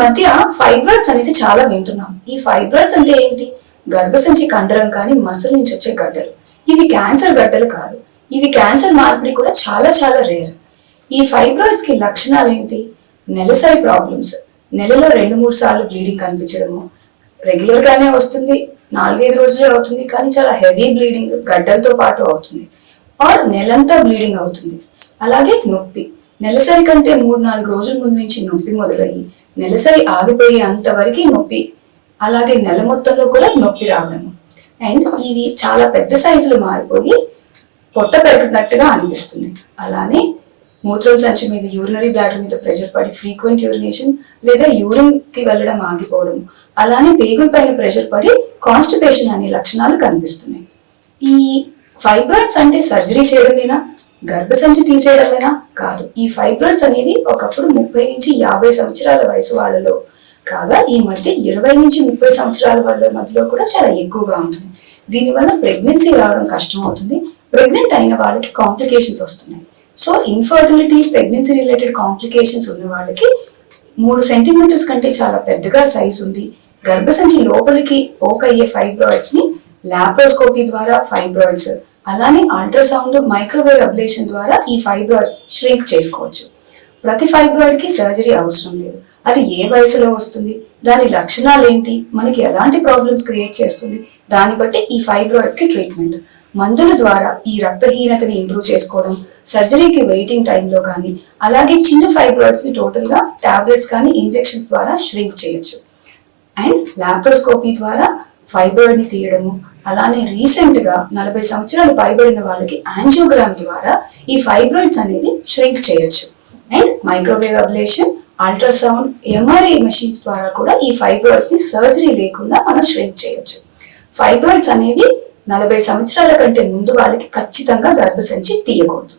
మధ్య ఫైబ్రాయిడ్స్ అనేది చాలా వింటున్నాం. ఈ ఫైబ్రాయిడ్స్ అంటే ఏంటి? గర్భసంచి కండరం కానీ మసిల్ నుంచి వచ్చే గడ్డలు. ఇవి క్యాన్సర్ గడ్డలు కాదు. ఇవి క్యాన్సర్ మార్పిడి కూడా చాలా చాలా రేర్. ఈ ఫైబ్రాయిడ్స్ కి లక్షణాలు ఏంటి? నెలసరి ప్రాబ్లమ్స్, నెలలో 2-3 సార్లు బ్లీడింగ్ కనిపించడము, రెగ్యులర్ గానే వస్తుంది, 4-5 రోజులే అవుతుంది, కానీ చాలా హెవీ బ్లీడింగ్ గడ్డలతో పాటు అవుతుంది. ఆర్ నెలంతా బ్లీడింగ్ అవుతుంది. అలాగే నొప్పి, నెలసరి కంటే 3-4 రోజుల ముందు నుంచి నొప్పి మొదలయ్యి నెలసరి ఆగిపోయి అంతవరకు నొప్పి, అలాగే నెల మొత్తంలో కూడా నొప్పి రావడము. అండ్ ఇవి చాలా పెద్ద సైజులు మారిపోయి పొట్ట పెరుగుతున్నట్టుగా అనిపిస్తుంది. అలానే మూత్రం సంచి మీద, యూరినరీ బ్లాడర్ మీద ప్రెషర్ పడి ఫ్రీక్వెంట్ యూరినేషన్ లేదా యూరిన్ కి వెళ్ళడం ఆగిపోవడం, అలానే పేగుల పైన ప్రెషర్ పడి కాన్స్టిపేషన్ అనే లక్షణాలు కనిపిస్తున్నాయి. ఈ ఫైబ్రాయిడ్స్ అంటే సర్జరీ చేయడమేనా, గర్భసంచి తీసేయడమేనా? కాదు. ఈ ఫైబ్రాయిడ్స్ అనేవి ఒకప్పుడు 30-50 సంవత్సరాల వయసు వాళ్ళలో కాగా ఈ మధ్య 20-30 సంవత్సరాల వాళ్ళ మధ్యలో కూడా చాలా ఎక్కువగా ఉంటుంది. దీనివల్ల ప్రెగ్నెన్సీ రావడం కష్టం అవుతుంది. ప్రెగ్నెంట్ అయిన వాళ్ళకి కాంప్లికేషన్స్ వస్తున్నాయి. So infertility, pregnancy related complications ఉన్న వాళ్ళకి 3 సెంటీమీటర్స్ కంటే చాలా పెద్దగా సైజ్ ఉంది గర్భసంచి లోపలికి పోకయ్యే ఫైబ్రాయిడ్స్ ని లాప్రోస్కోపీ ద్వారా ఫైబ్రాయిడ్స్, అలానే అల్ట్రాసౌండ్, మైక్రోవేవ్ అబ్లేషన్ ద్వారా ఈ ఫైబ్రాయిడ్స్ ష్రింక్ చేసుకోవచ్చు. ప్రతి ఫైబ్రాయిడ్ కి సర్జరీ అవసరం లేదు. అది ఏ వయసులో వస్తుంది, దాని లక్షణాలు ఏంటి, మనకి ఎలాంటి ప్రాబ్లమ్స్ క్రియేట్ చేస్తుంది, దాన్ని బట్టి ఈ ఫైబ్రాయిడ్స్ కి ట్రీట్మెంట్. మందుల ద్వారా ఈ రక్తహీనతని ఇంప్రూవ్ చేసుకోవడం, సర్జరీకి వెయిటింగ్ టైంలో కానీ, అలాగే చిన్న ఫైబ్రాయిడ్స్ ని టోటల్ గా టాబ్లెట్స్ కానీ ఇంజెక్షన్స్ ద్వారా ష్రింక్ చేయొచ్చు. అండ్ లాప్రోస్కోపీ ద్వారా ఫైబ్రాయిడ్ ని తీయడము, అలానే రీసెంట్ గా 40 సంవత్సరాలు పైబడిన వాళ్ళకి యాంజియోగ్రామ్ ద్వారా ఈ ఫైబ్రాయిడ్స్ అనేది ష్రింక్ చేయొచ్చు. And microwave ablation, ultrasound, MRI machines ద్వారా కూడా ఈ ఫైబ్రాయిడ్స్ ని సర్జరీ లేకుండా మనం ష్రింక్ చేయొచ్చు. ఫైబ్రాయిడ్స్ అనేవి 40 సంవత్సరాల కంటే ముందు వాళ్ళకి ఖచ్చితంగా గర్భసంచి తీయకూడదు.